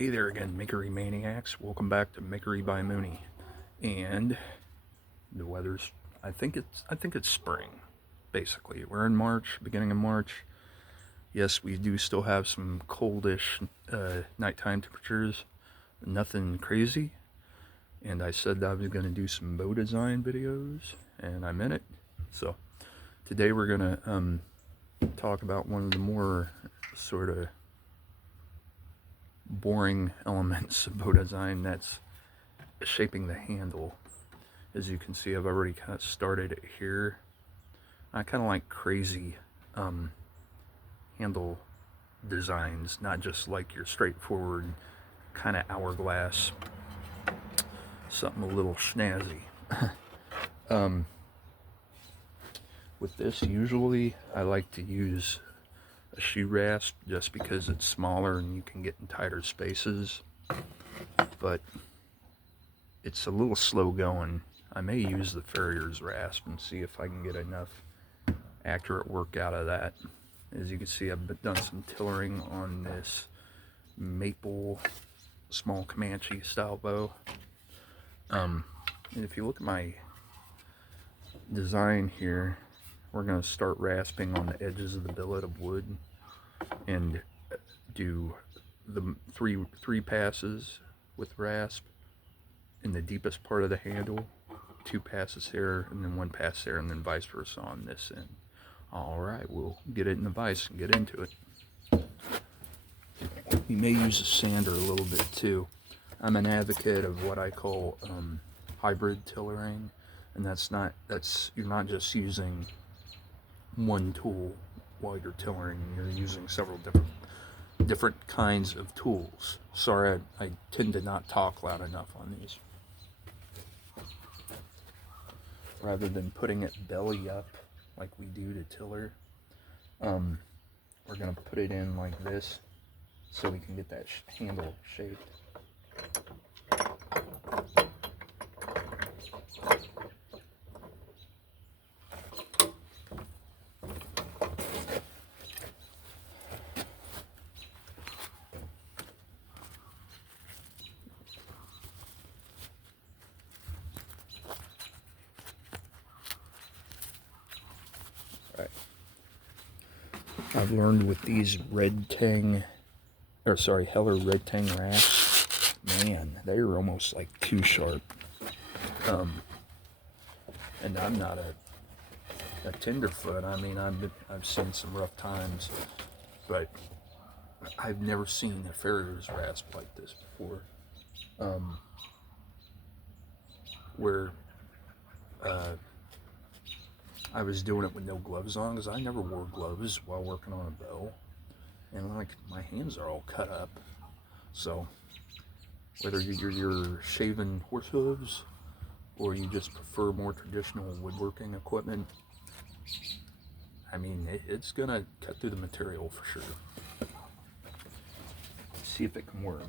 Hey there again, Makery Maniacs. Welcome back to Makery by Mooney. And the weather's I think it's spring. Basically, we're in March, beginning of March. Yes, we do still have some coldish nighttime temperatures. Nothing crazy. And I said I was going to do some bow design videos, and I'm in it. So today we're going to talk about one of the more sort of boring elements of bow design, that's shaping the handle. As you can see, I've already kind of started it here. I kind of like crazy handle designs, not just like your straightforward kind of hourglass, something a little snazzy. With this, usually I like to use a shoe rasp just because it's smaller and you can get in tighter spaces, but it's a little slow going. I may use the farrier's rasp and see if I can get enough accurate work out of that. As you can see, I've done some tillering on this maple small Comanche style bow. And if you look at my design here, we're going to start rasping on the edges of the billet of wood and do the three passes with rasp in the deepest part of the handle, 2 passes here and then 1 pass there, and then vice versa on this end. Alright, we'll get it in the vise and get into it. You may use a sander a little bit too. I'm an advocate of what I call hybrid tillering, and you're not just using one tool while you're tillering, you're using several different kinds of tools. Sorry, I tend to not talk loud enough on these. Rather than putting it belly up like we do to tiller, we're going to put it in like this so we can get that handle shaped. I've learned with these Heller Red Tang rasps, man, they're almost like too sharp. And I'm not a tenderfoot. I mean, I've seen some rough times, but I've never seen a farrier's rasp like this before. Where I was doing it with no gloves on, because I never wore gloves while working on a bow, and like my hands are all cut up. So whether you're shaving horse hooves or you just prefer more traditional woodworking equipment, I mean, it's gonna cut through the material for sure. Let's see if it can work.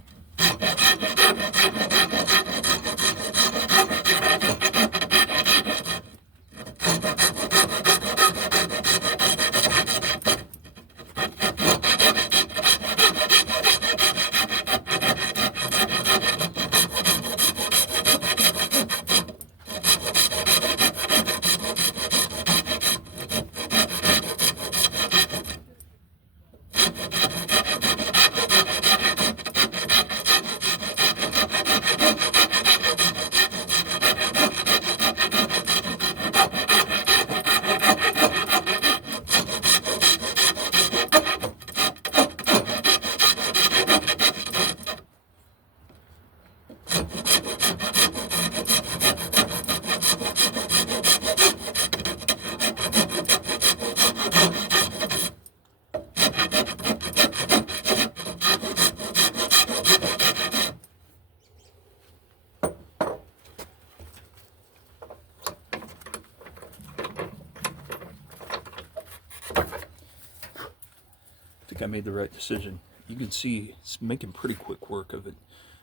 I made the right decision. You can see it's making pretty quick work of it.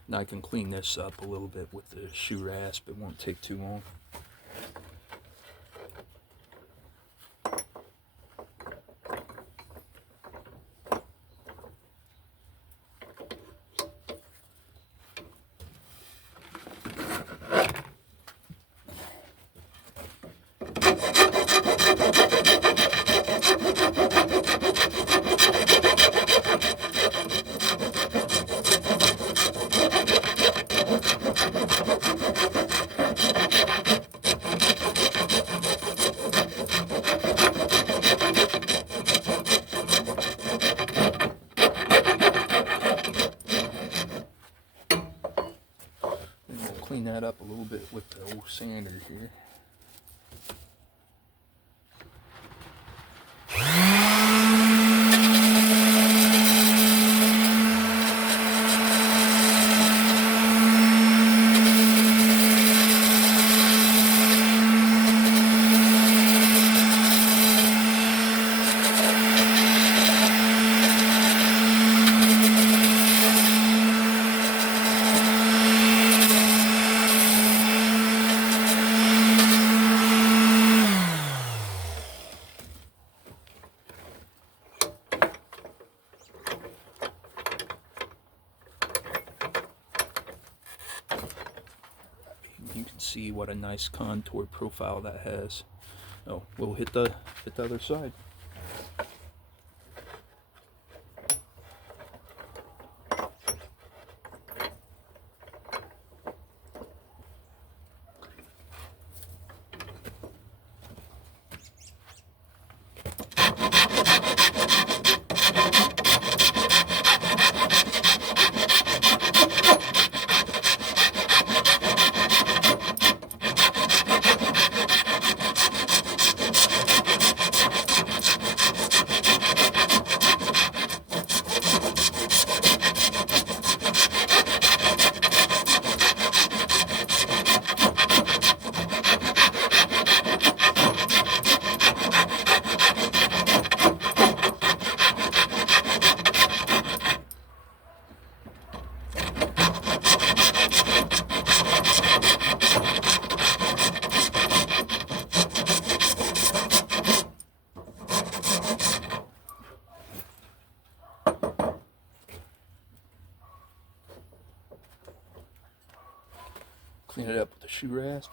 Now I can clean this up a little bit with the shoe rasp. It won't take too long. clean that up a little bit with the old sander here. You can see what a nice contour profile that has. Oh, we'll hit the other side. Clean it up with a shoe rasp.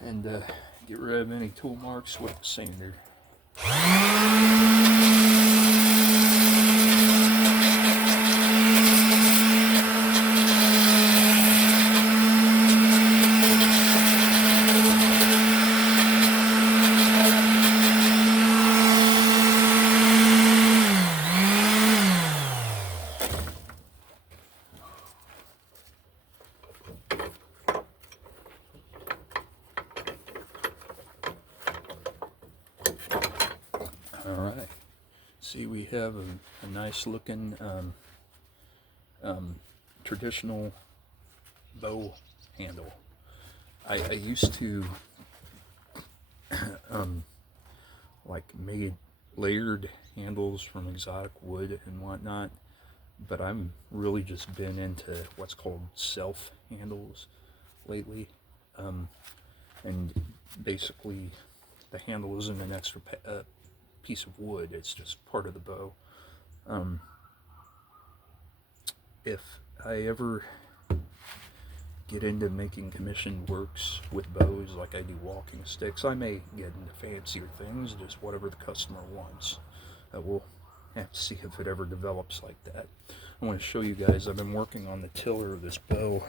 And get rid of any tool marks with the sander. Alright, see, we have a nice looking traditional bow handle. I used to like made layered handles from exotic wood and whatnot, but I'm really just been into what's called self handles lately, and basically the handle isn't an extra piece of wood, it's just part of the bow. If I ever get into making commissioned works with bows, like I do walking sticks, I may get into fancier things, just whatever the customer wants. We'll have to see if it ever develops like that. I want to show you guys, I've been working on the tiller of this bow.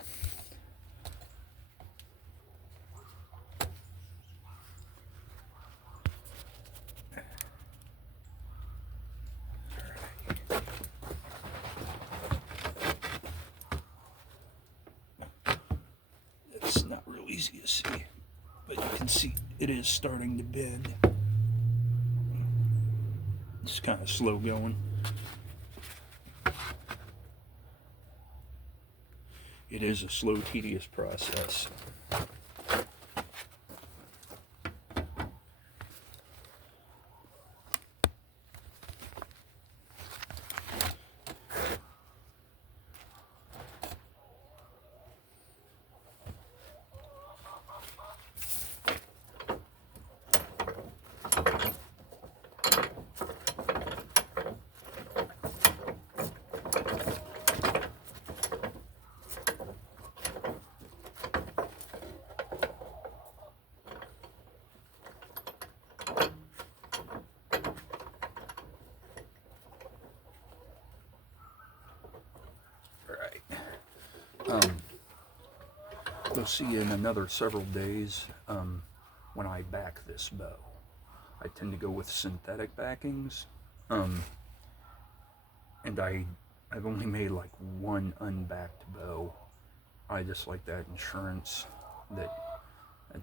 Easy to see, but you can see it is starting to bend. It's kind of slow going. It is a slow, tedious process. we'll see you in another several days when I back this bow. I tend to go with synthetic backings, and I've only made like one unbacked bow. I just like that insurance that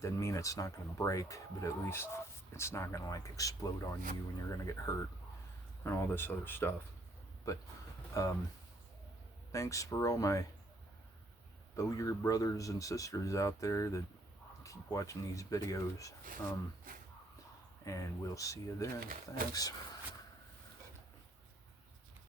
doesn't mean it's not going to break, but at least it's not going to like explode on you and you're going to get hurt and all this other stuff. But thanks for all my bowyer brothers and sisters out there that keep watching these videos, and we'll see you then. Thanks.